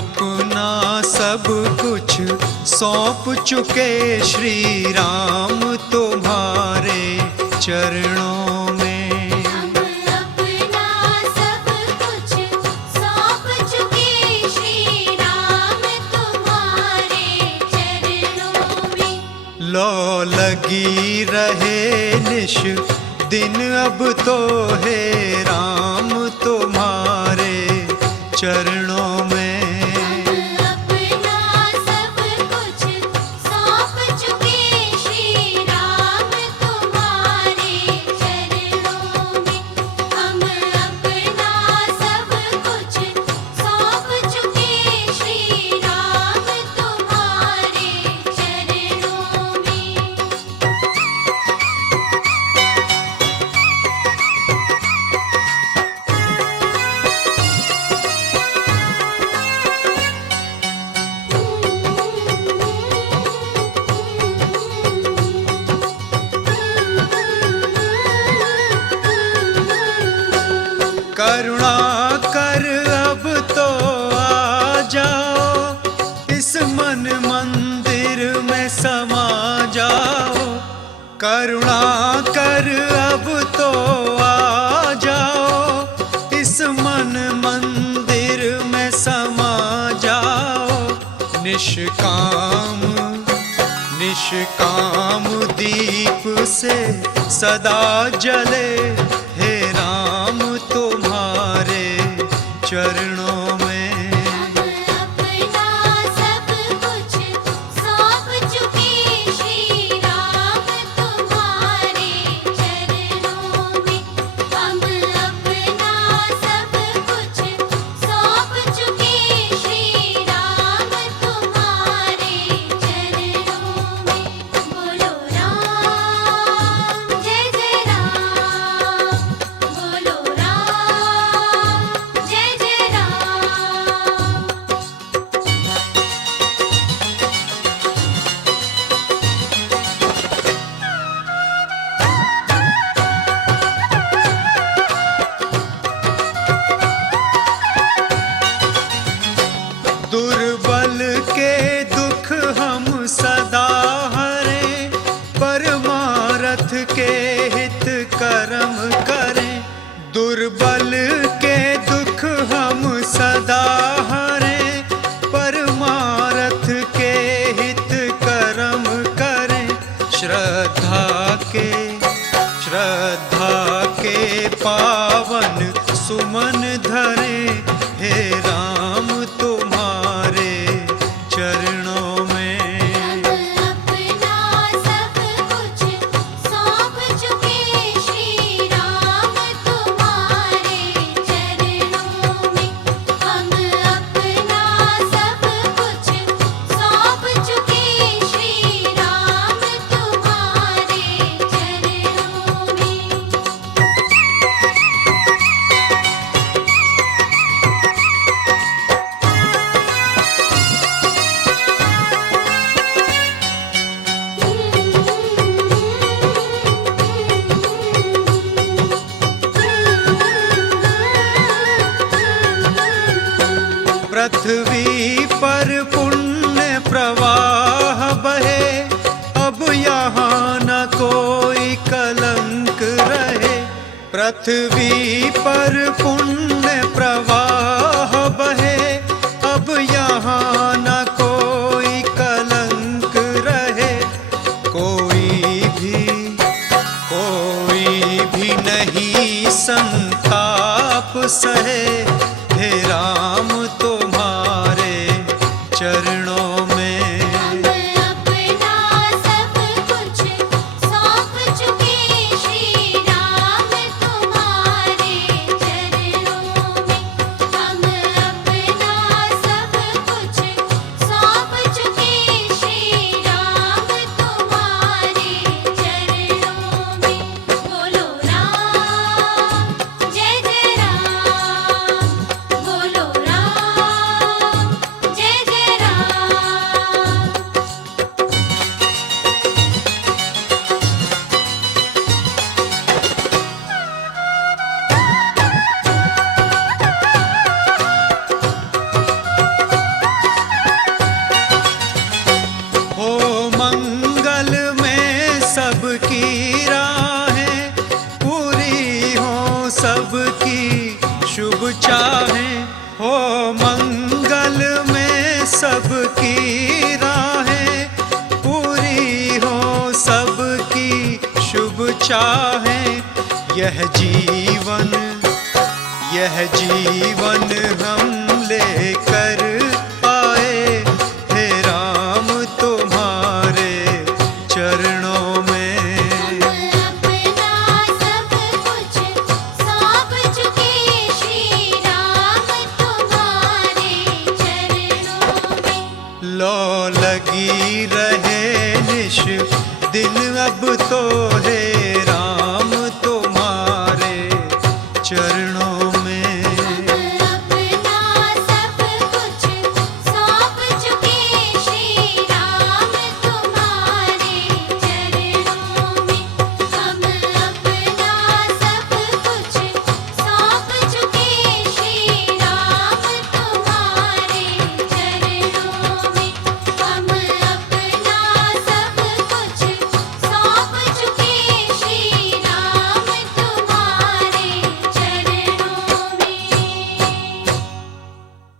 अपना सब कुछ सौंप चुके श्री राम तुम्हारे चरणों में। हम अपना सब कुछ सौंप चुके श्री राम तुम्हारे चरणों में। लो लगी रहे निश दिन अब तो हे राम तुम्हारे चरणों में। हम अपना सब कुछ सौंप चुके श्री राम तुम्हारे चरणों में। हम अपना सब कुछ सौंप चुके श्री राम तुम्हारे चरणों में। करुणा कर अब तो आ जाओ, इस मन मंदिर में समा जाओ। करुणा कर अब तो आ जाओ, इस मन मंदिर में समा जाओ। निष्काम निष्काम दीप से सदा जले हे राम तुम्हारे चरणों में। हम अपना सब कुछ सौंप चुके श्री राम तुम्हारे चरणों में। हम अपना सब कुछ सौंप चुके श्री राम तुम्हारे चरणों में। बोलो राम जय जय राम, बोलो राम जय जय राम। दुर्बल के दुख हम सदा हरें, परमारथ के हित कर्म करें। दुर्बल के दुख हम सदा हरें, परमारथ के हित कर्म करें। श्रद्धा के पावन सुमन धरें हे राम तुम्हारे चरणों में। हम अपना सब कुछ सौंप चुके श्री राम तुम्हारे चरणों में। हम अपना सब कुछ सौंप चुके श्री राम तुम्हारे चरणों में। पृथ्वी पर पुण्य प्रवाह बहे, अब यहाँ न कोई कलंक रहे। पृथ्वी पर पुण्य प्रवाह बहे, अब यहाँ न कोई कलंक रहे। कोई भी नहीं संताप सहे हे राम तुम्हारे चरणों में। हम अपना सब कुछ सौंप चुके श्री राम तुम्हारे चरणों में। हम अपना सब कुछ सौंप चुके श्री राम तुम्हारे चरणों में। बोलो राम जय जय राम, बोलो राम जय जय राम। सबकी राहें पूरी हो, सबकी शुभ चाहें। यह जीवन हम लेकर आए, हे राम तुम्हारे चरणों में। अपना सब कुछ सौंप चुके, श्री राम तुम्हारे चरणों में। लो लगी रहे निश दिन अब तो